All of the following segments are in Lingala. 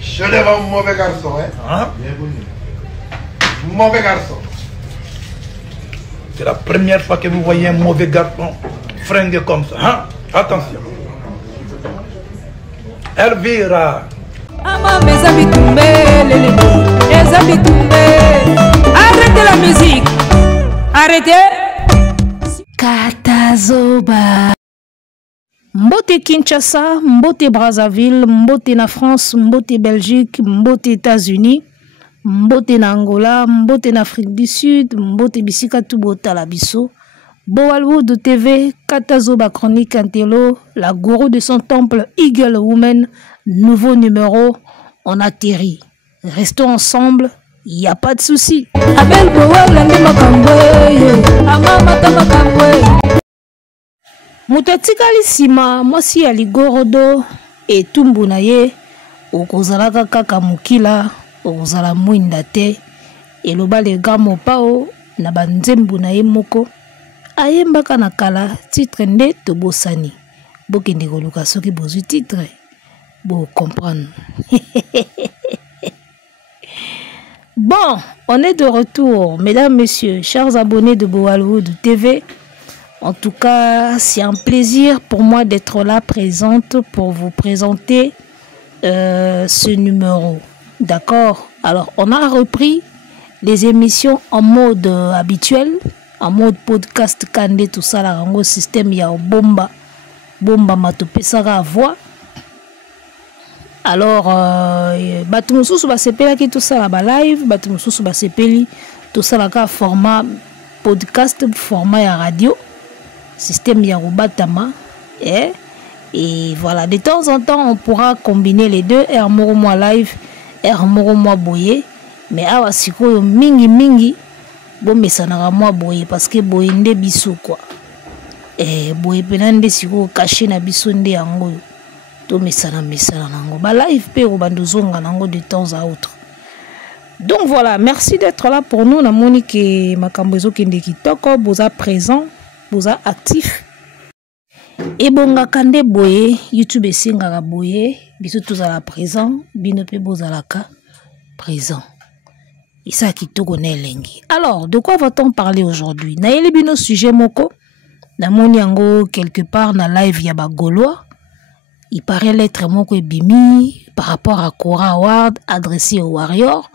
Je lève un mauvais garçon, hein? Hein? Mauvais garçon. C'est la première fois que vous voyez un mauvais garçon fringué comme ça. Hein? Attention. Elvira. Arrêtez la musique. Arrêtez. Katazoba. Mbote Kinshasa, Mbote Brazzaville, Mbote na France, Mbote Belgique, Mbote États-Unis, Mbote na Angola, Mbote na Afrique du Sud, Mbote Bisika Tubota la Bisso, Boalwood TV, Katazoba Chronique Antelo, la gourou de son temple Eagle Woman, nouveau numéro, on atterrit. Restons ensemble, il n'y a pas de souci. Abel Mutatikali sima mwasi ya ligorodo etumbu na ye okozalaka kaka mukila okozala mwinda te eloba le gamo pao na banzembu na ye moko ayembaka na kala titre nde tobosani bokende koluka soki bozwi titre bo comprendre. Bon, on est de retour, mesdames, messieurs, chers abonnés de Boalwood TV. En tout cas, c'est un plaisir pour moi d'être là présente pour vous présenter ce numéro. D'accord? Alors, on a repris les émissions en mode habituel, en mode podcast, Kandé, tout ça, là, en système, il y a bomba matopesara à voix. Alors, Batumususu va sepeli qui tout ça là live, Batumususu va sepeli tout ça là format podcast, format ya radio. Système Yarubatama et voilà, de temps en temps on pourra combiner les deux, Moro moi live, Moro moi boye, mais awa sikoyo mingi bon mesanara moi boye parce que boye nde biso quoi, boye penande sikoyo caché na biso nde yango to mesana nango ba live pe obandozonga nango de temps à autre. Donc voilà, merci d'être là pour nous. Na monique makambozo kende kitoko boza présent, boza actif. Et bonga kande boye YouTube esingaka boye biso tozala présent, bino pe bozalaka présent. Et ça kitoko na elengi. Alors, de quoi va-t-on parler aujourd'hui? Na yeli bino sujet moko na moni yango quelque part na live ya ba Gaulois. Il paraît lettre moko ebimi par rapport à Kora Award adressé au Warrior.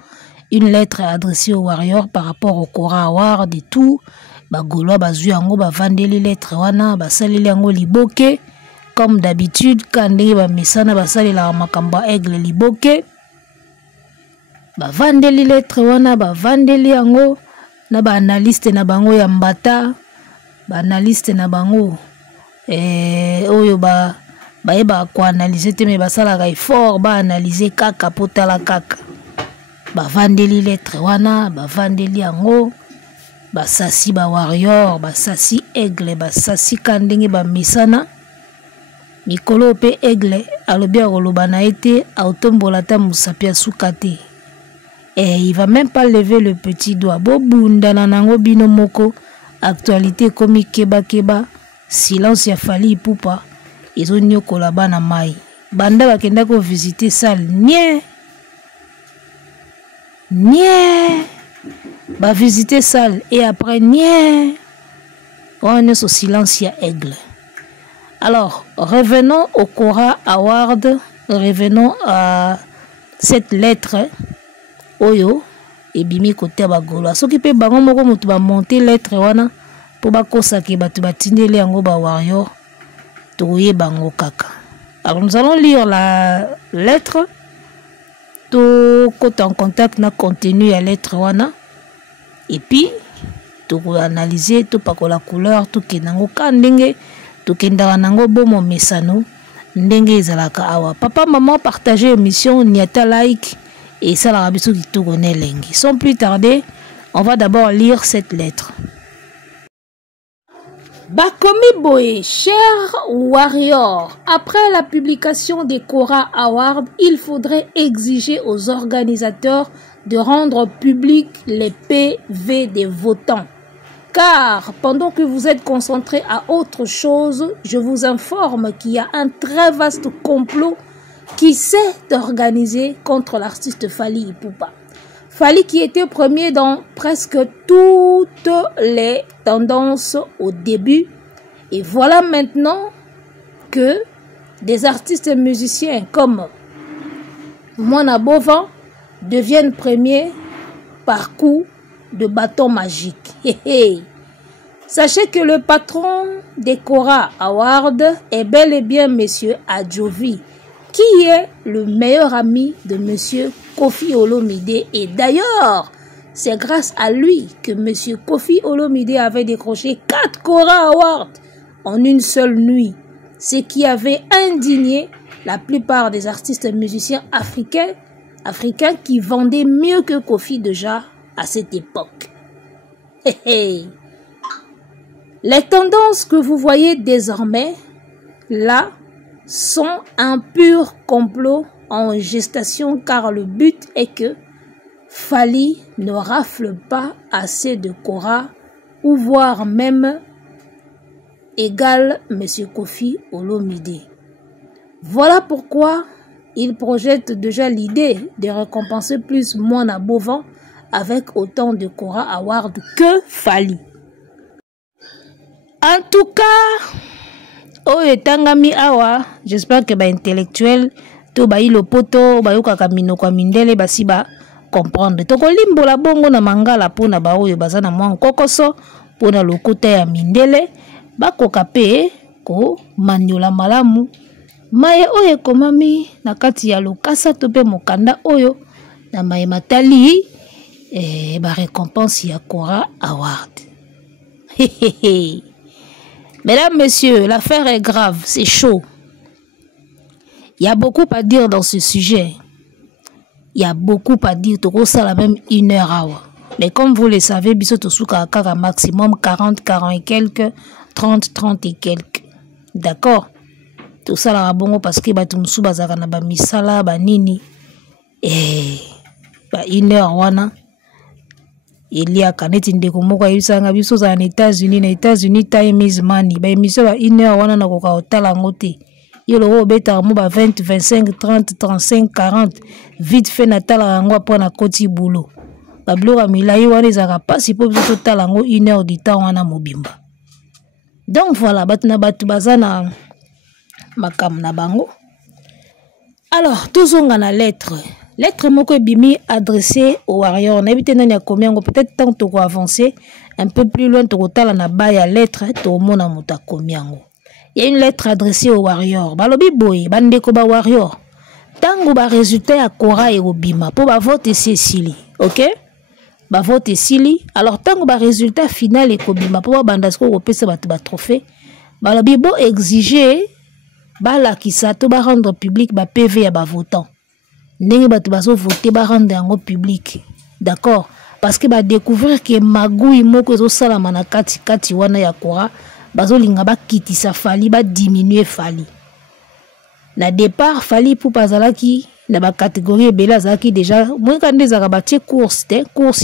Une lettre adressée au Warrior par rapport au Kora Award et tout. Bagolo bazui yango ba vandeli lettre wana ba saleli yango liboke comme d'habitude quand ba mesana ba salela makamba aigle liboke ba vandeli lettre wana ba vandeli yango na ba analyste na bango ya mbata ba analyste na bango oyo ba eba ko analyser te me ba sala ga effort ba analyser kaka potala kaka ba vandeli lettre wana ba vandeli yango basasi ba warrior basasi aigle basasi kandenge ba misana mikolo pe aigle alobi akoloba na ete autombola ta musapia sukate et il va même pas lever le petit doigt bobunda na nango bino moko actualité komi keba silence ya Fally Ipupa ezo nyokola bana mai banda bakenda ko visiter salle nie va visiter salle et après on est au silence ya aigle. Alors revenons au Kora Award, revenons à cette lettre oyo et bimi côté bagolo soki pe bango moko mutu ba monter lettre wana po bakosa ke batu batindeli yango ba warrior toye bango kaka. Alors nous allons lire la lettre to côté en contact na contenu ya lettre wana. Et puis, tu peux analyser, tu peux la couleur, tu peux ndenge, tu peux nango bomo mesano, ndenge zalaka awa. Papa, maman, partagez l'émission, niata like, et ça la rabiso qui tout connaît lengi. Sans plus tarder, on va d'abord lire cette lettre. Bakomi Boye, cher warrior, après la publication des Kora Awards, il faudrait exiger aux organisateurs de rendre public les PV des votants. Car pendant que vous êtes concentrés à autre chose, je vous informe qu'il y a un très vaste complot qui s'est organisé contre l'artiste Fally Ipupa. Fally qui était premier dans presque toutes les tendances au début. Et voilà maintenant que des artistes musiciens comme Mwana Bovan deviennent premiers par coup de bâton magique. Sachez que le patron des Kora Awards est bel et bien Monsieur Adjovi, qui est le meilleur ami de Monsieur Koffi Olomide. Et d'ailleurs, c'est grâce à lui que Monsieur Koffi Olomide avait décroché 4 Kora Awards en une seule nuit, ce qui avait indigné la plupart des artistes musiciens africains qui vendaient mieux que Koffi déjà à cette époque. Les tendances que vous voyez désormais là sont un pur complot en gestation, car le but est que Fally ne rafle pas assez de Kora, ou voire même égale M. Koffi Olomide. Voilà pourquoi il projette déjà l'idée de récompenser plus Mwana Bovan avec autant de Kora Awards que Fally. En tout cas, Tangami Awa, j'espère que intellectuel, to ba ilopoto, ba yoka mino kwa mindele basi ba comprendre. Toko limbo la bongo na mangala pona ba oyo bazana mwa kokoso pona lokota ya mindele, ba kokape ko manyola malamu. Maye oyo komami na kati ya lokasa to pe mokanda oyo na maye matali ba récompense ya Kora Award. Mesdames, messieurs, l'affaire est grave, c'est chaud. Il y a beaucoup à dire dans ce sujet. Il y a beaucoup à dire, tout ça la même 1 heure. Mais comme vous le savez, biso souka kaka maximum 40 et quelques, 30 et quelques. D'accord? Tout ça la bongo parce que batumsu bazaka na ba misala ba nini. Ba 1 heure wana. Il y a kaneti ndeko moko yisanga biso za na États-Unis time is money. Ba émission ba 1 heure wana na koka otala ngote. Yolo wo beta mo ba 20, 25, 30, 35, 40 vite fait na tala ngo po na koti boulot. Ba bloga milai wana ezaka pasi po biso tala ngo 1 heure du temps wana mobimba. Donc voilà, batu bazana makam na bango. Alors, tozonga na lettre. Lettre moko bimi adressée au warrior. On évite nani combien peut-être tant to avancer un peu plus loin to tala na ba ya lettre to mona muta combien. Il y a une lettre adressée au warrior. Balobi boy bandeko ba warrior. Tango ba résultat ya Kora et obima pour ba vote Cécilie. OK? Ba vote Cécilie. Alors tango ba résultat final et obima pour ba bandasko ko pesa ba trophée. Balobi bo exiger ba la kisato ba rendre public ba PV ya ba votant. Ndenge batu baso voter ba rendre yango public. D'accord? Parce que ba découvrir que magui moko zo sala na kati wana ya Kora bazo linga ba kitisa Fally ba diminuer Fally. Na départ Fally Ipupa zalaki na ba catégorie bela zaki déjà moins quand des zaka ba tie course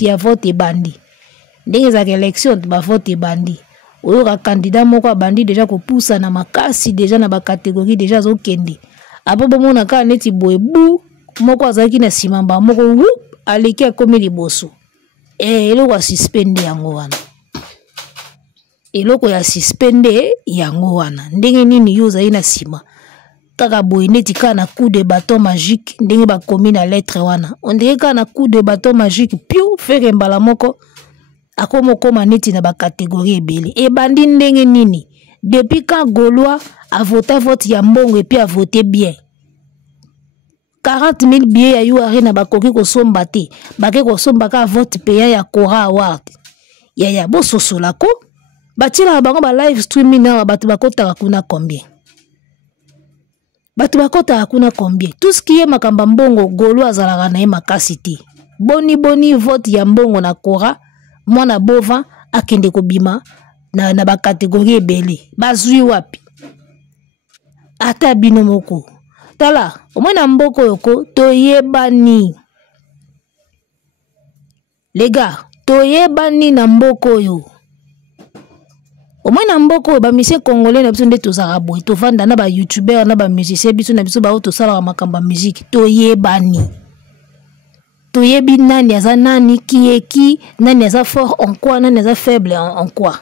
ya vote et bandi. Ndenge za élection ba vote et bandi. Oyo ka candidat moko bandi déjà ko poussa na makasi déjà na ba catégorie déjà zo kende. Abo bomona ka neti boebu moko azaki na simamba moko aleki akomi liboso. Eloko ya suspende yango wana. Eloko ya suspende yango wana. Ndenge nini yo zai na sima. Kaka boye neti ka na coup de bâton magique ndenge bakomi na lettre wana. On dirait ka na coup de bâton magique piou fere mbala moko akomo koma neti na ba catégorie ebele. E bandi ndenge nini. Depuis quand Gaulois a voté vote ya mbongo et puis a voté bien. 40 000 billets ya yuari na bakoki ko somba te. Bake ko somba ka vote payant ya Kora Award. Ya bo sosola ko. Batila bango ba live streaming na batu bakota kuna combien. Batu bakota kuna combien. Tout ce qui est makamba mbongo Gaulois azalaka na makasi te. Boni vote ya mbongo na Kora Mwana Bovan akende ko bima na ba catégorie ebele. Bazui wapi. Ata bino moko. Tala, au moins na mboko yoko, toyebani. Les gars, toyebani na mboko yo. au moins na mboko ba musicien congolais na biso nde tozala boy to vanda na ba youtubeur na ba musicien biso na biso ba to sala makamba musique to yebani to yebi nani aza nani qui nani aza fort en quoi nani aza faible en quoi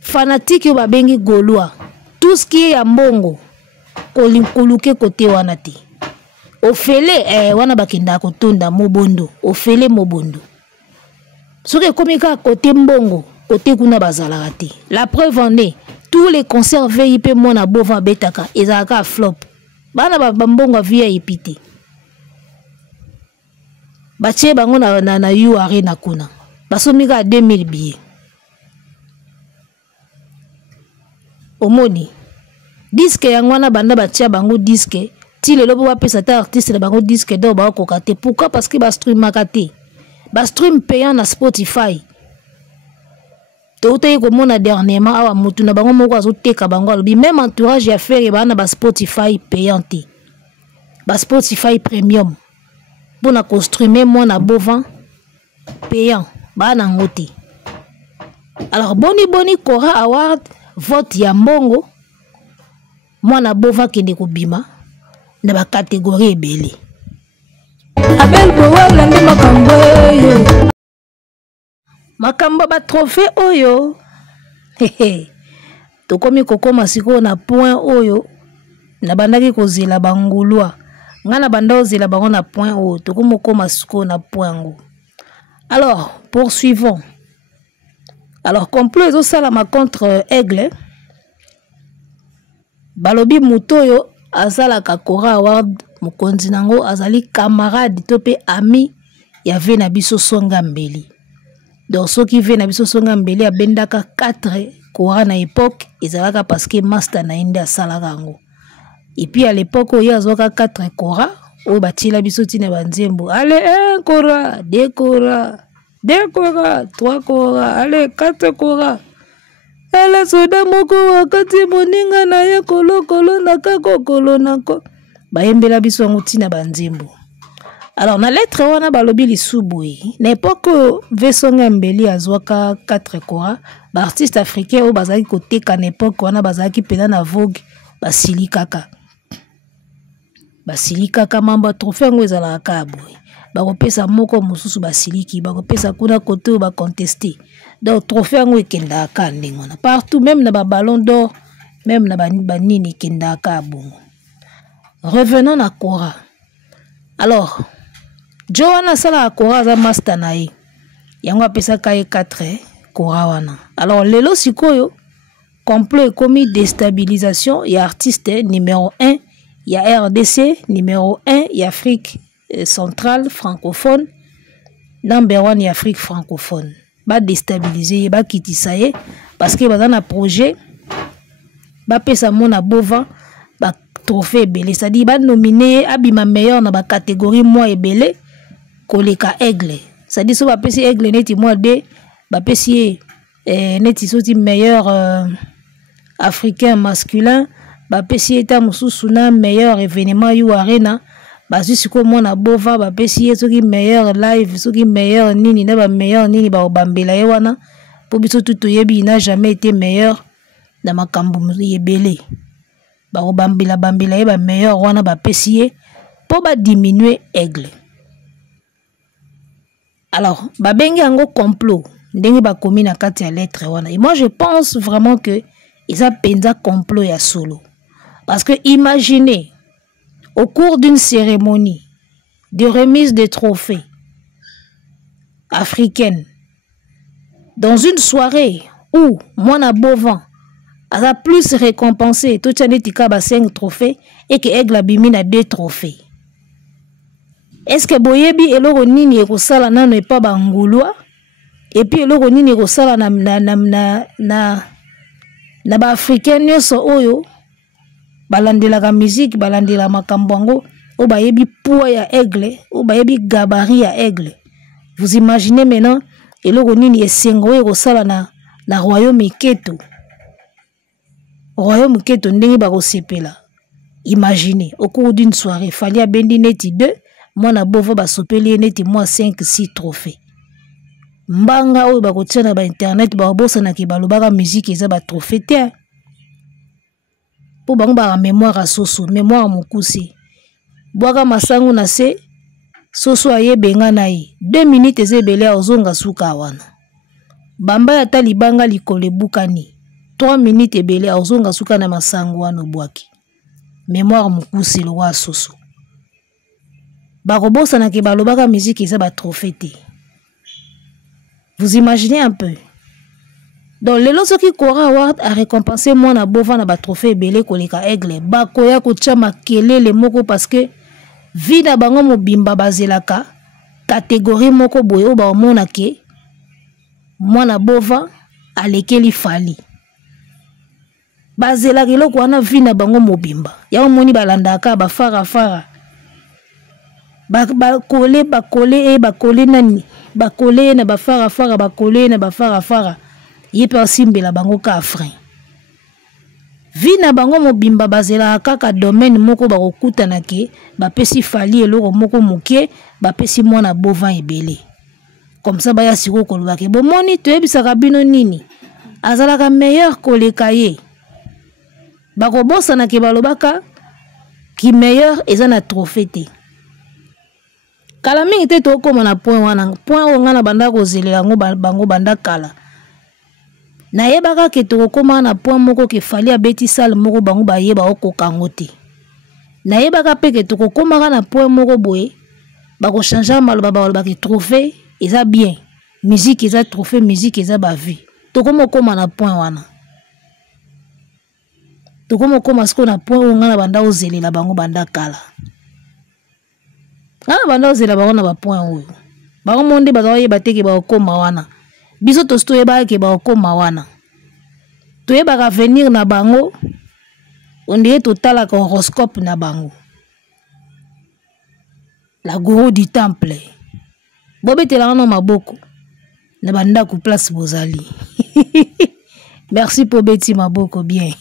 fanatique yo ba bengi gaulois tout ce qui est ya mbongo koluke côté wana te ofele wana bakenda kotonda mobondo ofele mobondo soki komi ka côté mbongo côté kuna bazalaka te la preuve en est tous les concerts VIP mona bova betaka ezalaka flop bana bambongo VIP te batie bango na yu arena kuna basomi ka 2000 billets omoni disque yango wana banda batia bango disque ti lelo bo bapesa ta artiste na bango disque do ba koka te pourquoi parce que ba stream makate ba stream payant na Spotify to te ko mona dernièrement awa mutu na bango moko azoteka bango alobi même entourage ya faire ba na ba Spotify payant te ba Spotify premium bona ko streamer moi na bovan payant ba na ngote alors boni Kora Award vote ya mbongo moi na bovan kende ko bima na ba catégorie ebele abel bowala ndi makambo yo makambo ba trophée oyo tokomi kokoma siko na point oyo na bandaki kozela bangulwa ngana banda ozela bango na point oyo tokomi kokoma siko na point ngo. Alors poursuivons. Alors complot ezosalama contre Aigle balobi mutoyo azalaka Kora Award mokonzi nango azali camarade to pe ami ya ve na biso Songa Mbeli. Donc soki ve na biso Songa Mbeli abendaka 4 Kora na époque ezalaka parce que master na inde asalaka ngo. Et puis à l'époque oyo azoka 4 Kora oyo batila biso tina banzembo. Allez 1 Kora, 2 Kora, 2 Kora, 3 Kora, allez 4 Kora. Ala soda moko wakati moninga na ye kolokolo na kakokolo nako bayembela biso yango tina banzembo. Alors na lettre wana balobi lisuboyi na époque ve Songa Mbeli azwaka 4 Kora ba artiste africain o bazaki koteka na époque wana bazaki pena na Vogue basilikaka mamba trophée ngo ezalaka boy bakopesa moko mosusu basiliki bakopesa kuna kote ba contester. Donc trophée ngo ekendaka ndengona partout même na ba ballon d'or même na banini kendaka bongo. Revenons na Kora. Alors Joanna sala Kora za master na ye yango apesa ka 4 Kora wana. Alors lelo sikoyo complot komi déstabilisation ya artiste numéro 1 ya RDC numéro 1 ya Afrique centrale francophone number 1 ya Afrique francophone ba déstabiliser ba kitisa ye parce que baza na projet ba pesa mona bovan ba trophée belé ça dit ba nominé abima meilleur na ba catégorie moi ebele koleka Aigle ça dit so ba pesi Aigle neti moi de ba pesi neti soti meilleur africain masculin ba pesi eta mususu na meilleur événement yu arena ba jusqu'au mona bova ba pesi soki meilleur live soki meilleur nini na ba meilleur nini ba obambela ye wana po biso tuto yebi n'a jamais été meilleur na makambo yebele ba obambela ye ba meilleur wana ba pesi po ba diminuer Aigle. Alors ba bengi yango complot ndenge ba komi na kati ya lettre wana et moi je pense vraiment que isa penza complot ya solo parce que imaginez au cours d'une cérémonie de remise de trophées africaine, dans une soirée où Mwana Bovan a plus récompensé tout a 5 trophées et que Aigle Abimi a 2 trophées. Est-ce que Boyebi et Loro Nini et Rosala n'est pas bangoulois? Et puis Loro Nini et Rosala na ba africain nyoso oyo balandela la musique balandela makambo o bayebi poids ya Aigle o bayebi gabarit ya Aigle. Vous imaginez maintenant eloko nini esengo e kosala na royaume keto ndenge ba kosepela. Imaginez au cours d'une soirée fallait bendi neti 2 mona bovo ba sopeli neti moi 5 6 trophées. mbanga oyo bakotia na ba internet babosa ki balobaka musique eza ba trophée te po bango ba mémoire soso mémoire mokusi bwaka masangu na se soso ayebenga na ye 2 minutes ezebele ozonga suka wana bamba ya talibanga likole bukani 3 minutes ebele ozonga suka na masangu wana bwaki mémoire mokusi lo wa soso bakobosa ki balobaka musique eza ba trophée te. Vous imaginez un peu. Donc, le loso qui Kora Award a récompensé moi na bova na ba trophée belé koleka aigle. Ba koya ko tchama kele le moko parce que vida bango mo bimba bazelaka catégorie moko boye o ba mona ke moi na bova alekeli fali. Bazelaka eloko wana vina bango mo bimba. Ya moni balandaka ba fara bakole nani bakole na bafara yepe osimbela bango ka frein vina bango mobimba bazela kaka domaine moko bakokutana ke bapesi fali eloko moko moke bapesi mwana bova ebele comme ça baya siko koloba ke bomoni toyebisaka bino nini azalaka meilleur koleka ye bakobosana ke balobaka ki meilleur eza na trophée te. Kala mingi te tokoma na point wana point nga na banda kozelela ngo bango banda kala na yebaka ke tokoma na point moko ke fali abeti sale moko bango bayeba okokango te na yebaka pe ke tokoma na point moko boye bako changer maloba ba ke trophée eza bien musique eza trophée musique eza ba vie tokoma koma na point wana tokoma koma sko na point nga na banda ozelela bango banda kala. Ngana banda ozela baona ba point oyo. Bango monde bazaye bateke ba okoma wana. Biso tosto yeba ke ba okoma wana. Toyeba ka venir na bango. On dirait total ka horoscope na bango. La gourou du temple. Bobetela na maboko. Na banda ku place bozali. Merci pour beti maboko bien.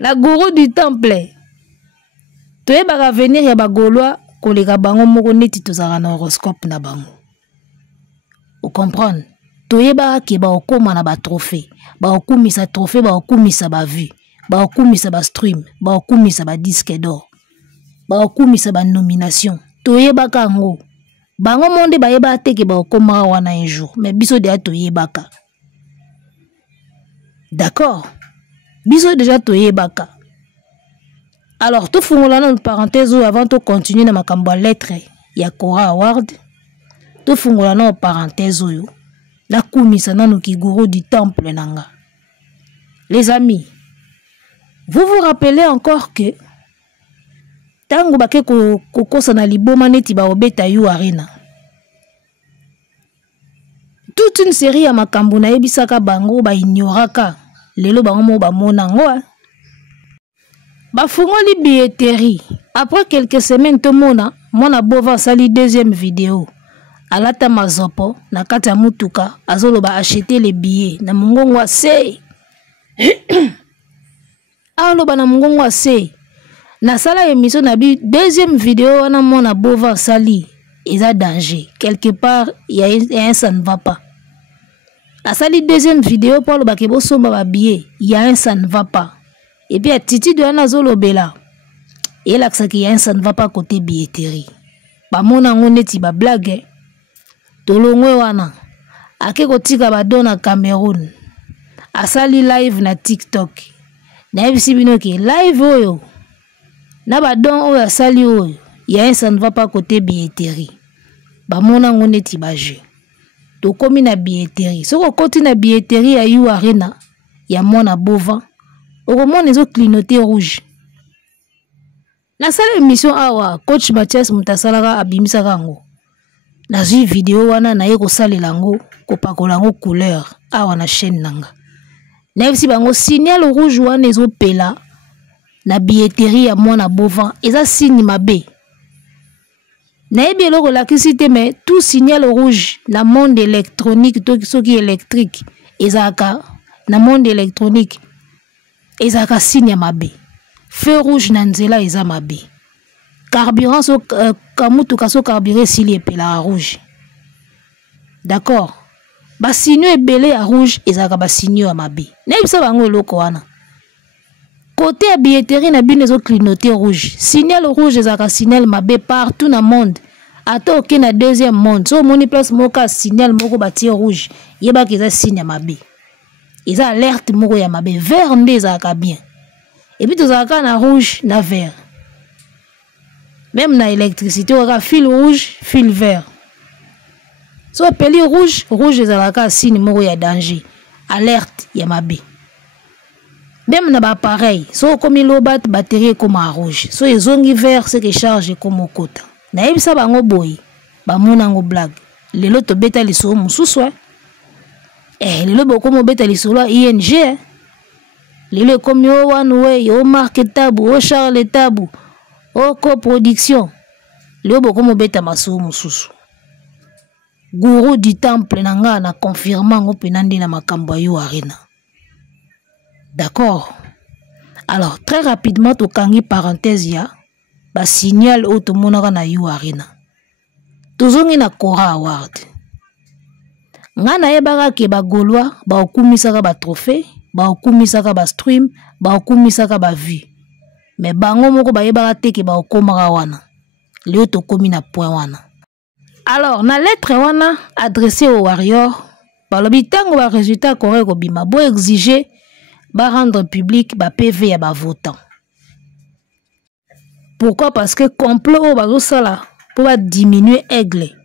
La gourou du temple. Toyeba venir ya bagolwa koleka bango moko neti tozaka na horoscope na bango. Vous comprenez? Toyeba ke ba okoma na ba trophée, ba okumisa trophée, ba okumisa ba vue, ba okumisa ba stream, ba okumisa ba disque d'or, ba okumisa ba nomination. Toyeba kango. Bango monde ba yeba te ke ba okoma wana un jour, mais biso déjà toyeba ka. D'accord? Biso déjà toyeba ka. Alors, tout fungola na parenthèse avant de continuer na makambo lettre ya Kora Award. Tout fungola na parenthèse yo. La kumisa na no kiguru du temple nanga. Les amis, vous vous rappelez encore que tango bake kokosa na liboma neti ba obeta yu arena. Toute une série ya makambo na yebisaka bango ba ignoraka. Lelo bango mo ba monango. Bafungoli billetterie. Après quelques semaines, tout mona bova sali deuxième vidéo. Alata mazopo, na kata mutuka, azoloba acheter les billets. Na mungongwa se. Aloba na mungongwa se. Na sala émission na bi deuxième vidéo, wana mona bova sali. Eza danger. Quelque part, ça ne va pas. La sali deuxième vidéo, pour le bakebo somba ba billet. Ça ne va pas. Et puis, attitude de Anna Zolobela. Et là, ça ne va pas côté billetterie. Ba mona ngoneti ba blague. Tolongwe wana. Ake kotika ba dona Cameroun. Asali live na TikTok. Na ebisi bino ke live oyo. Na ba don oyo asali oyo. Ça ne va pas côté billetterie. Ba mona ngoneti ba jeu. Tokomi na billetterie. Soko koti na billetterie ya yu arena. Ya mona bova. Au moment les autres clignotés rouges. La seule émission awa coach Mathias Mutasalaka abimisa kango. Na zi vidéo wana na yeko sale lango ko pakolango couleur awa na chaîne nanga. Na si bango signal rouge wana ezo pela na billetterie ya mwana bova eza signe mabe. Na ebi eloko lakisi te mais tout signal rouge na monde électronique to soki électrique ezaka na monde électronique ezaka signe mabe. Feu rouge na nzela eza mabe. Carburant so kamutu kaso carburé sili epela rouge. D'accord. Ba signaux ebele à rouge ezaka ba signaux à mabe. Na bisa bango eloko wana. Côté à billetterie na bino zo clignoter rouge. Signal rouge ezaka signal mabe partout na monde. Ata oké na deuxième monde. So moni place moka signal moko bati rouge. Yeba ki eza signe mabe. Eza alerte moko ya mabe. Vert nde ezaka bien. Et puis tozaka na rouge na vert. Même na électricité oka fil rouge, fil vert. So peli rouge, rouge ezalaka signe moko ya danger, alerte ya mabe. Même na ba pareil, so komi lobat batterie comme rouge. So ezongi vert c'est que charge comme okota. Na yebisa bango boy, ba monango blague. Lelo to beta liso mususu. Lelo boko mo beta liso la ING. Lelo komi o one way, o marque tabu, o charle tabu, o coproduction. Lelo boko mo beta maso mususu. Gourou du temple nanga na confirmant ngo penandi na makambo yo arena. D'accord. Alors très rapidement to kangi parenthèse ya ba signal auto monaka na yo arena. Tozongi na Kora Award. Nga na yebaka ke ba Gaulois ba okumisaka ba trophée, ba okumisaka ba stream, ba okumisaka ba vue. Mais bango moko ba yebaka te ke ba okomaka wana. Leo to komi na point wana. Alors, na lettre wana adressée au Warrior, balobi tango ba résultat correct obima bo exiger ba rendre public ba PV ya ba votant. Pourquoi? Parce que complot ba sala pour ba diminuer aigle.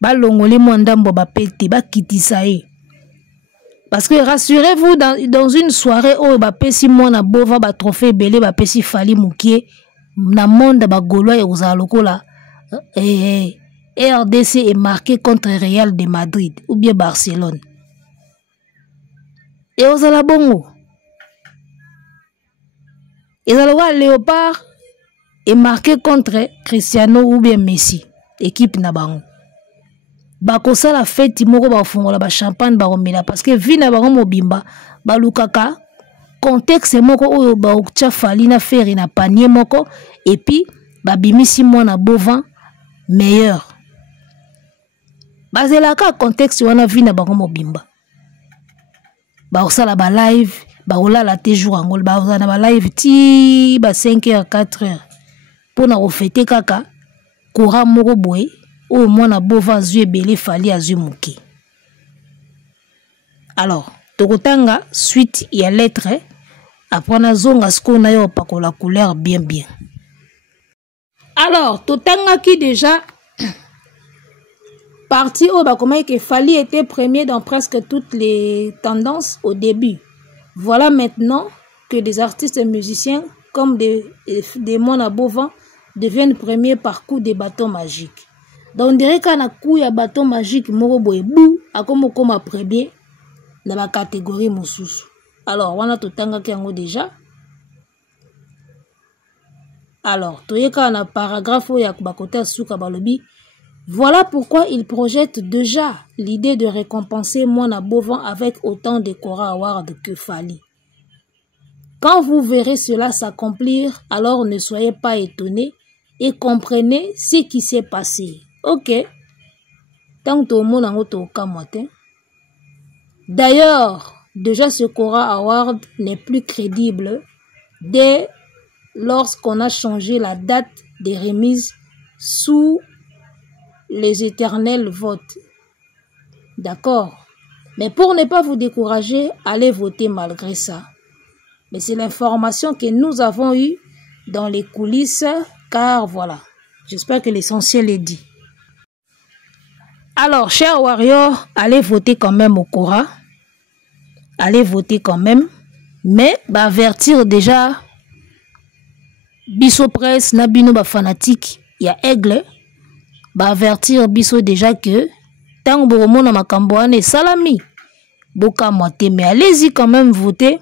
Ba longoli mwandambo ba pete ba kitisae. Parce que rassurez-vous dans une soirée où ba pesi mwana bova ba trophée belé ba pesi fali mukie na monde ba Gaulois et aux alokola RDC est marqué contre Real de Madrid ou bien Barcelone. Et aux alabongo. Et alors Léopard est marqué contre Cristiano ou bien Messi. Équipe Nabango. Bakosa la fête moko ba fongola ba champagne ba romela parce que vina ba mobimba ba lukaka contexte moko oyo ba okcha fali na feri na panier moko et puis ba bimisi mwana bovan meilleur. Bazelaka contexte wana vina bango mobimba. Ba osala ba live, ba olala te jour angol ba osana ba live ti ba 5h 4h. Pona ofete kaka Kora moko boy o mwana bova zue belé fali azu muke. Alors, tokotanga suite ya lettre après na zonga sko na yo pakola couleur bien. Alors, totanga ki déjà parti au Bakomai que Fali était premier dans presque toutes les tendances au début. Voilà maintenant que des artistes et musiciens comme des Mona Bovan deviennent premiers par coup de bâton magique. Donc on dirait qu'un coup de bâton magique morobo et bou a comme premier dans la catégorie Moussousou. Alors on a tout tanga qui en déjà. Alors toyeka na paragraphe où yakubakota suka balobi. Voilà pourquoi il projette déjà l'idée de récompenser Mwana Bovan avec autant de Kora Award que Fali. Quand vous verrez cela s'accomplir, alors ne soyez pas étonnés et comprenez ce qui s'est passé. Ok. Tant que d'ailleurs, déjà ce Kora Award n'est plus crédible dès lorsqu'on a changé la date des remises sous les éternels votes. D'accord. Mais pour ne pas vous décourager, allez voter malgré ça. Mais c'est l'information que nous avons eue dans les coulisses, car voilà. J'espère que l'essentiel est dit. Alors, chers warriors, allez voter quand même au Kora. Allez voter quand même. Mais, avertir déjà, Bisso Presse, Nabino, fanatique, il y a Aigle. Avertir Bisso déjà que tant que vous avez makamboane salami boka moite mais allez-y quand même voter.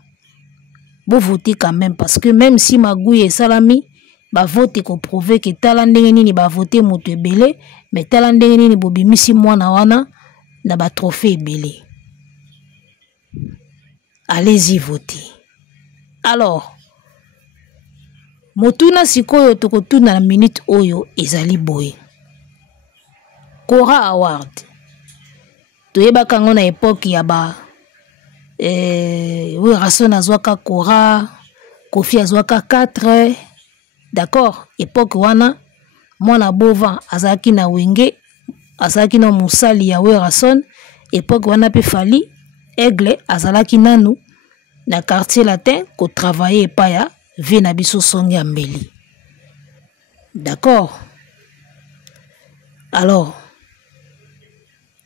Vous votez quand même parce que même si magouille et salami ba voter ko prouver que talande nini ba voter moto belé mais talande nini bobimisi mwana wana na ba trophée belé. Allez-y voter. Alors motuna sikoyo tokotuna na minute oyo ezali boy. Kora Award. toyeba kango na époque ya ba Werason azwaka Kora, Kofi azwaka 4, d'accord, époque wana mwana Bova azalaki na wenge, azalaki na musali ya Werason, époque wana pe Fally Aigle azalaki nanu na quartier latin ko travailler pa ya vie na biso Songe Mbeli. D'accord. Alors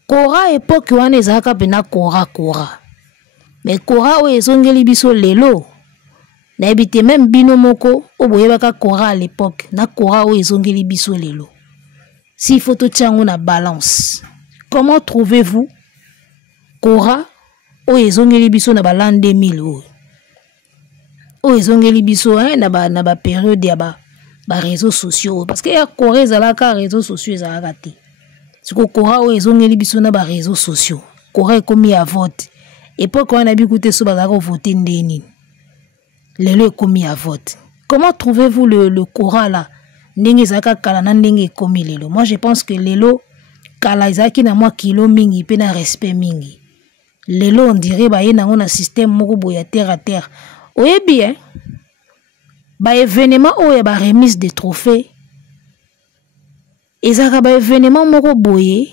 Kora époque wana ezalaka pena Kora. Mais Kora o ezongeli biso lelo. Na ebite même bino moko o boyebaka Kora à l'époque. Na Kora o ezongeli biso lelo. Si photo tiango na balance. Comment trouvez-vous Kora o ezongeli biso na l'an 2000 o ezongeli biso na ba période ya ba réseaux sociaux parce que ya Kora ezalaka réseaux sociaux ezalaka te. Siko Kora o ezongeli biso na ba réseaux sociaux. Kora ekomi à vote. Époque on a bien écouté so bazaka voter ndeni. Lelo ekomi à vote. Comment trouvez-vous le Kora là? Ndenge ezalaka kala na ndenge ekomi lelo. Moi je pense que lelo kala ezalaki na mwa kilo mingi pe na respect mingi. Lelo on dirait ba ye nango na système moko boya terre à terre. Oyebi hein? Ba événement oya ba remise de trophées. Ezaka ba événement moko boye.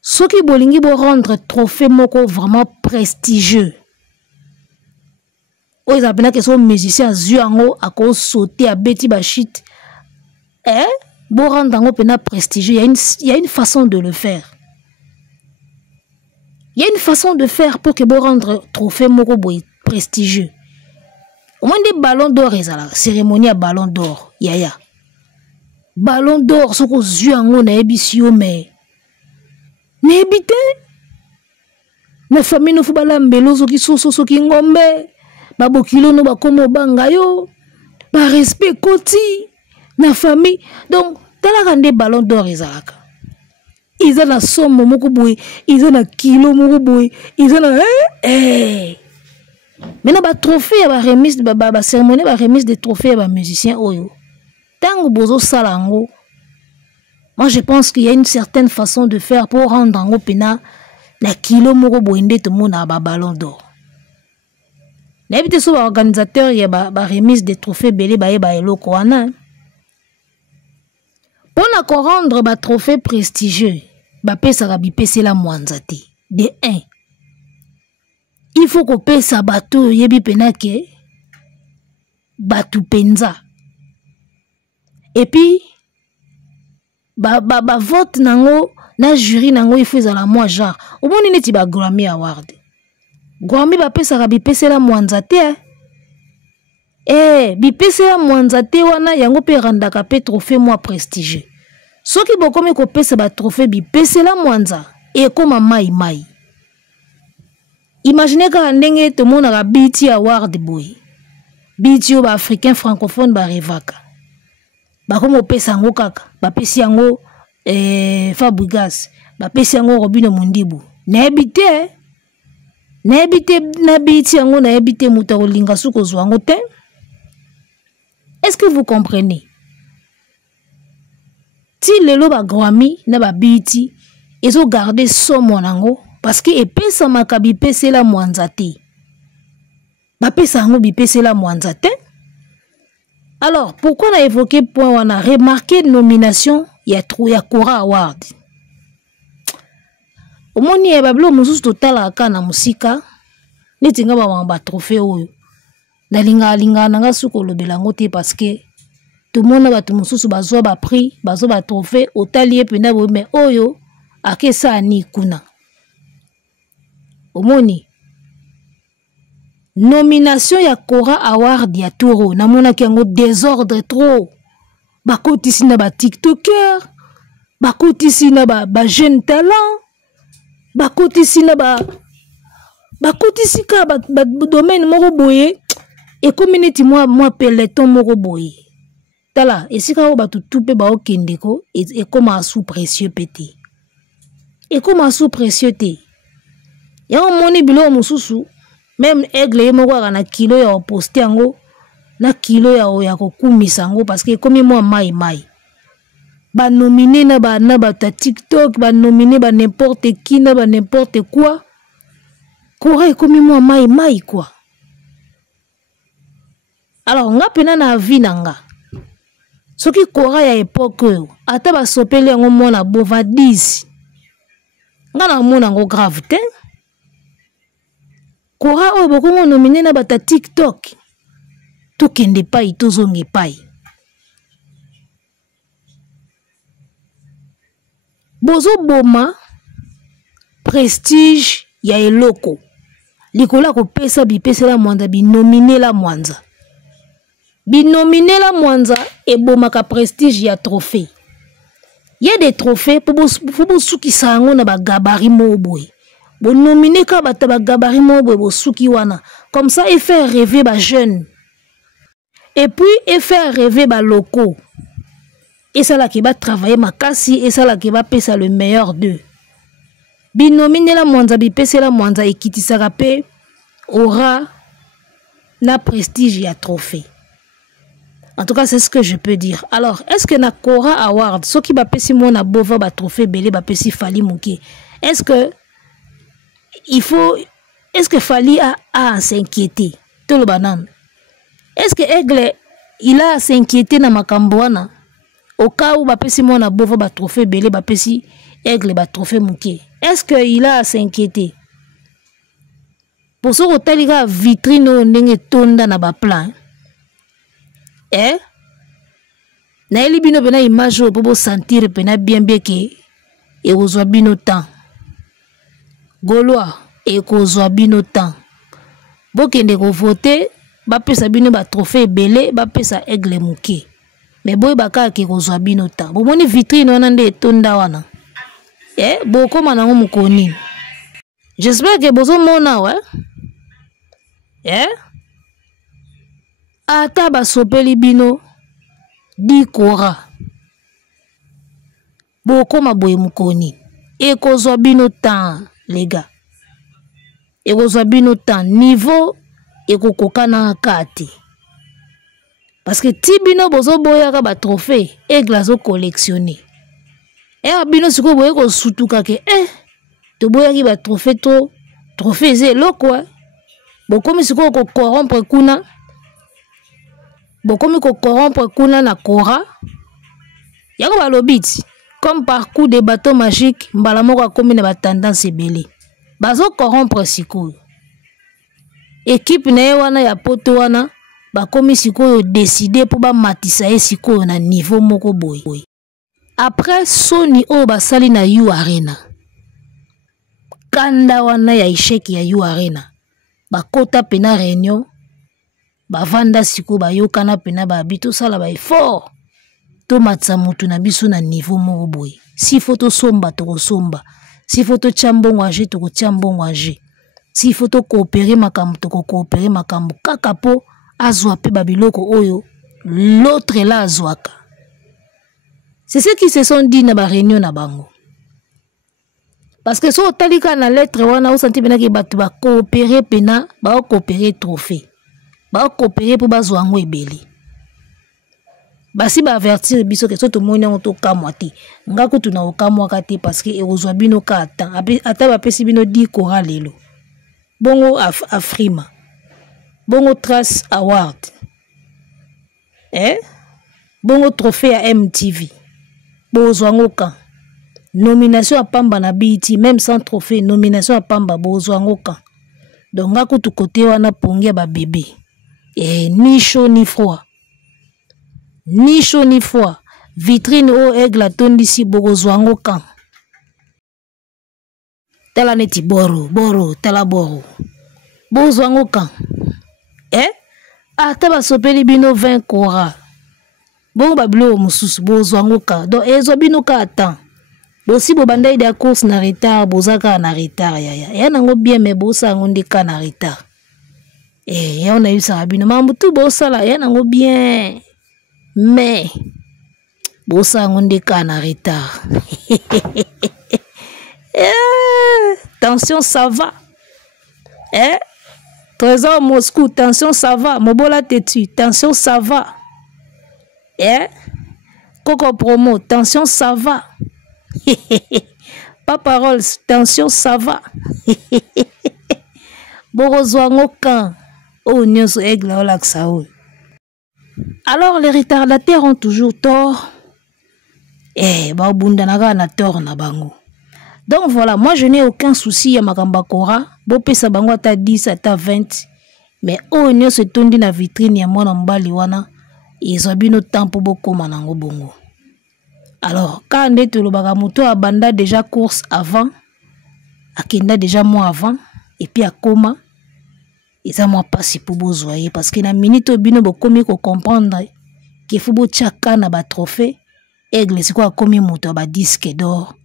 Ceux qui bolingi bo rendre trophée moko vraiment prestigieux. O ezapena que son musicien zuango a ko sauter a beti ba shit. Bo rendre ngo pena prestigieux, il y a une façon de le faire. Il y a une façon de faire pour que bo rendre trophée moko boye prestigieux. Au moins des ballons d'or ezala, cérémonie à ballon d'or, yaya. Ballon d'or soko zuango na ebisio mais n'ébite na famille no fubala mbelo soki soso soki ngombe babokilo no bakomo bangayo ba respect koti na famille donc talaka nde ballon d'or ezalaka iza na somme moko boye iza na kilo moko boye iza na maintenant ba trophée ya ba remise ba cérémonie ba remise de trophées ya ba musiciens oyo tango bozo salango. Moi, je pense qu'il y a une certaine façon de faire pour rendre en opina na kilo moko boende tout le monde a ba ballon d'or. N'habite sur organisateur y a ba remise des trophées belé ba eloko wana. Pour na ko rendre ba trophée prestigieux, ba pesa ka bipese la mwanzate. De 1. Il faut ko pesa bato yebi penake batu penza. Et puis ba vote nango na jury nango il faut la moi genre au moins neti ba Grammy Award. Grammy ba pesa ka bipese la mwanzate. Bipese la mwanzate wana yango pe randaka pe trophée moi prestigieux. Soki bokomi ko pesa ba trophée bipese la mwanza e koma mai. Imaginez ka ndenge te mona ka BET Award boy. BET ba africain francophone ba revaka. Bakomo pesa yango kaka bapesi yango Fabregas bapesi yango Robino Mundibu na ebite na biti yango na ebite muta kolinga suko zwango te. Est-ce que vous comprenez? Ti lelo ba Grammy na ba BET ezo garder somo nango parce que epesa makabi pesa la mwanzate bapesa yango bipesa la mwanzate. Alors, pourquoi on a évoqué point on a remarqué nomination il y a Kora Award. Au moins il y a bablo mususu total aka na musika netinga ba trophée oyo. Na linga nanga suko lobelango te parce que tout le monde ba mususu bazwa ba prix, bazwa ba trophée otalier pena bo mais oyo akesa ni kuna. Au moins nomination ya Kora Award ya Toro namona kiango désordre trop bakotisi na ba tiktoker bakotisi na ba jeune talent bakotisi na bakotisi ka ba domaine moko boye et community moi peloton moko boye tala esika o batu tupe ba okendeko et comme sous précieux pété et comme sous précieux té ya moni bilo mususu. Même Aigle moko na kilo ya poster yango na kilo ya kokumisa yango parce que comme moi mai ba nominé na ba ta TikTok, ba nominé ba n'importe qui na ba n'importe quoi. Cora ekomi moi mai quoi. Alors nga pena na vie nanga. Soki Cora ya époque ata ba sopeli yango mona bova 10. Nga na mona ngo grave te. Cora oyo bokongo nominé na ba ta TikTok. Tokende pai tozongi pai. Bozo boma prestige ya eloko. Likola ko pesa bipesa la mwanza binominé la mwanza. Binominé la mwanza et bomaka prestige ya trophée. Y a des trophées pour bo suki sango na ba gabarit moboy. Bo nominé ka bata ba gabarit moboy bo suki wana. Comme ça il fait rêver ba jeune. Et puis il fait rêver ba locaux. Et ça là qui va travailler makasi et ça là qui va payer le meilleur d'eux. Binominé la mwanza bipesa la mwanza ekitisaka pe aura na prestige ya trophée. En tout cas, c'est ce que je peux dire. Alors, est-ce que na Cora Award, ce qui va pesi mon bova ba trophée belé ba pesi Fally Mouké. Est-ce que Fally a à s'inquiéter tout le banane? Est-ce que Aigle il a à s'inquiéter na makambwana au cas où ba pesi mon bova ba trophée belé ba pesi Aigle ba trophée Mouké? Est-ce que il a à s'inquiéter? Pour ce que vitrine ndenge tonda na ba plan. Na eli bino pena image pour vous sentir pena bien que et ozwa bino temps. Gaulois et kozwa bino temps. Bokende ko voter ba pesa bino ba trophée belé ba pesa Aigle Mouké. Mais boy baka ke kozwa bino temps. Bo moni vitrine wana nde tonda wana. Boko manango mukoni. J'espère que bozo mona ouais. Ata ba sopeli bino di Cora. Boko maboye mukoni. E kozwa bino temps les gars. E kozwa bino temps niveau e kokoka na kati. Parce que ti bino bozo boya ka ba trophée et glazo collectionner. Bino siko boye ko sutuka ke to boya ki ba trophée to trophée zelo quoi. Bokomi siko ko corrompre kuna. Bokomi ko corrompre kuna na Cora. Yako ba lobiti comme par coup de bateau magique mbala moko akomi na ba tendance ebele. Bazo corrompre siko. Équipe na wana ya poto wana bakomi siko décider pour ba matisa e siko na niveau moko boy. Après Sony o basali na U Arena. Kanda wana ya échec ya U Arena. Bakota pena réunion. Bavanda siko bayokana pena babito sala ba effort. To matsa mutu na biso na niveau moko boy. Si photo somba to somba. Si photo chambongo age to chambongo age. Si photo coopérer makambo to coopérer makambo kaka po azwa pe babiloko oyo l'autre là azwaka. C'est ce qui se sont dit na ba réunion na bango. Parce que so talika na lettre wana o senti pena ki batu ba coopérer pena ba coopérer trophée. Ba coopérer pour bazwa ngo ebeli. Basi ba avertir biso que so to moni ngo to kamwa te. Ngako tuna okamwa ka te parce que ezwa bino ka ata ba pesi bino di Cora lelo. Bongo Afrima. Bongo Trace Award. Bongo trophée à MTV. Bozwangoka. Nomination à Pamba na BET, même sans trophée, nomination à Pamba bozwangoka. Donc ngako tu côté wana pongia ba bébé. Ni chaud ni froid. Ni chaud ni froid. Vitrine au Aigle tondi si bozwangoka. Tala neti boro, tala boro. Bozwangoka. Ata ba sopeli bino 20 Cora. Bon bablo mususu bozwangoka. Donc ezo bino ka atan. Bosi bo bandai de course na retard, bozaka na retard ya nango bien mais bosa ngondi ka na retard. Ya on a eu ça bino mambu tout bosala ya nango bien. Mais bosa ngondi ka na retard. Tension ça va. Trésor Moscou, tension ça va. Mobola Tetu, tension ça va. Coco Promo, tension, ça va. Papa Rolls, tension, ça va. Borozwango kan. Oh, nyonso aigle olak saoul. Alors, les retardataires ont toujours tort. Eh, ba bundanaka na tort na bango. Donc voilà, moi je n'ai aucun souci à Makamba Kora. Bo pesa bango ata 10, ata 20. Mais oh, nyonso tondi na vitrine ya mwana mbali wana. Ils ont bien notre temps pour beaucoup manango bongo. Alors, quand on est tout le bagamoto a banda déjà course avant, a kenda déjà mois avant, et puis à coma, ils ont moi passé pour besoin parce que na minute bino bokomi ko comprendre qu'il faut bo chaka na ba trophée, aigle c'est quoi komi moto ba disque d'or,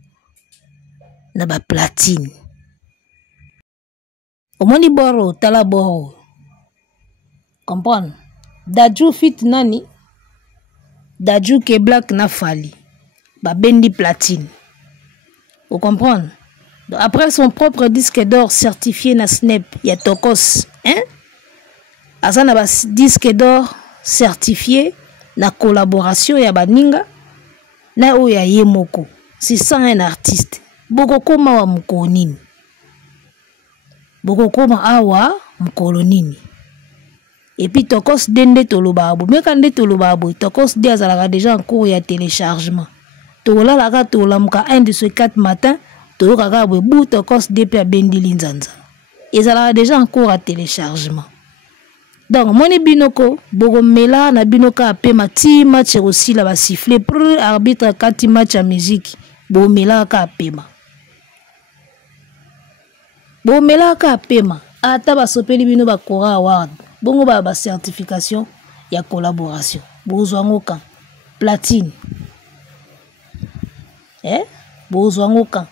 na ba platine. Au moni boro, tala boro. Comprendre? Dadju fit nani? Dadju ke black na fali. Ba bendi platine. Vous comprenez? Donc après son propre disque d'or certifié na Snap, il y a Tokos. Hein? Azana ba disque d'or certifié na collaboration ya baninga na o ya yemoko. C'est ça un artiste. Boko koma wa mkonini. Boko koma awa mkolonini. Et puis Tokos dende tolobabo. Mais quand dende tolobabo, Tokos de azalaka déjà en cours ya téléchargement. Tola laka tolamka 1 de ce 4 matin, tola kaka bout Tokos DP a bendi linzanza. Ezalaka déjà en cours à téléchargement. Donc moni binoko bogo mela na binoka ape mati match aussi la ba siffler pour arbitre 4 match à musique. Bo mela ka apema. Bo mela ka apema. Ata ba sopeli bino ba Kora Award. Bongo ba certification ya collaboration. Bozwango kan platine. Bozwango kan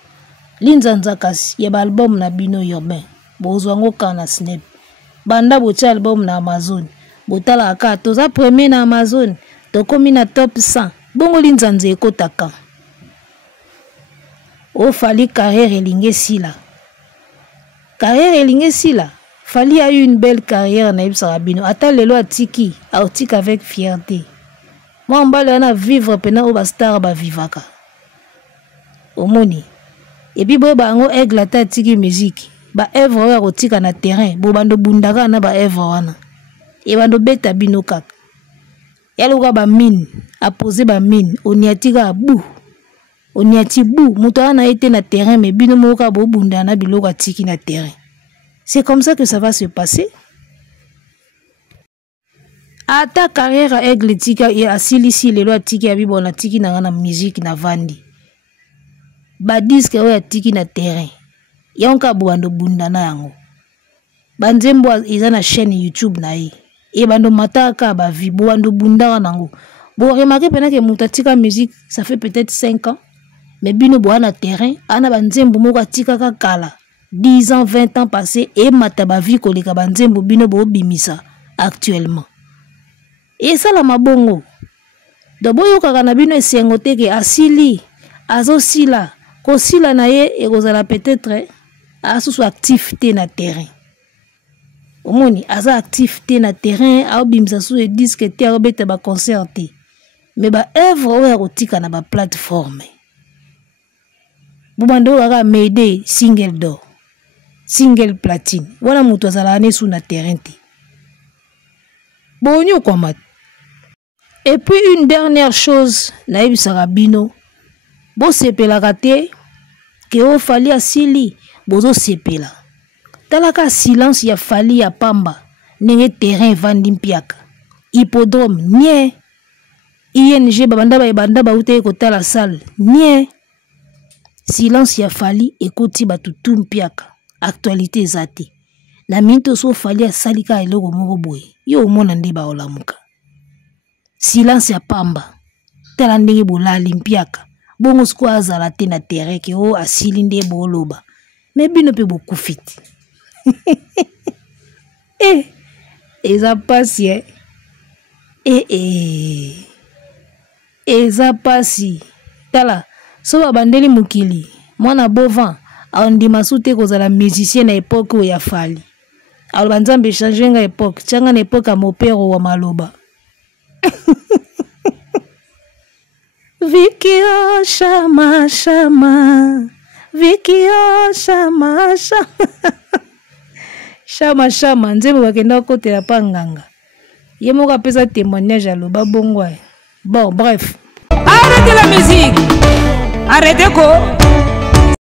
linzanza kasi ya ba album na bino urbain. Bozwango kan na Snap. Banda bocha album na Amazon. Botala aka toza premier na Amazon. Tokomi na top 100. Bongo linzanza ekotaka. O fali carrière elinge sila. Carrière elinge sila. Fali a eu une belle carrière na Ibsa Rabino. Ata lelo atiki, aotik avec fierté. Moi mbale ana vivre pena o ba star ba vivaka. Omoni. Et puis bo bango aigle ata atiki musique. Ba œuvre ya otika na terrain, bo bando bundaka na ba œuvre wana. E bando beta bino kaka. Yaluka ba mine, a poser ba mine, oniatika bou. Oniati bou, muto ana été na terrain mais bino moka bo bunda na biloko atiki na terrain. C'est comme ça que ça va se passer. À ta carrière à aigle tika et à silisi le loi tiki à bibona tiki na musique na vandi. Ba disque ouais tiki na terrain. Yonka bando bunda na yango. Banzembo iza na chaîne YouTube na ye. Et bando mataka ba vi bando bunda nango. Bon remarquez pendant que mutatika musique ça fait peut-être 5 ans. Mais bino bo na terrain ana banzembo moko tika kala. 10 ans, 20 ans passés et matabavi koleka banzembo bino bo bimisa actuellement. Et ça la mabongo. Doboyo kaka na bino esengote ke asili, azosila, kosila na ye e kozala peut-être asusu activité na terrain. Omoni aza activité na terrain, a bimisa sou e disque te a obete ba concerté. Mais ba œuvre oya kotika na ba plateforme. Bubando kaka mede single d'or. Single platine. Wana mutu azala ane sous na terrain te. Bonyo komat. Et puis une dernière chose, naïb sarabino. Bo sepela kate, ke o fali asili, bozo sepela. Talaka silence ya fali ya pamba, nenge terrain vandi mpiaka. Hippodrome, nye. ING babanda ba ute kotala salle, nye. Silence ya fali ekoti batutu mpiaka. Actualité zate. La minute so fali a salika eloko moko boye. Yo mona nde ba olamuka. Silence ya pamba. Tala ndenge bolali mpiaka. Bongo sko azala te na terrain ke o asili nde boloba. Mais bino pe bokufiti. Eza pasi eza pasi. Tala so babandeli mukili. Mwana bovan andima soute kozala musicien na époque ya fali. Alors banzambe changer nga époque, tchanga na époque a mopero wa maloba. Vikio shama shama, Vikio shama shama. Shama shama, nzembo bakenda kotela panganga. Ye moko apesa témoignage à loba bongwa. Bon, bref. Arrêtez la musique. Arrêtez quoi?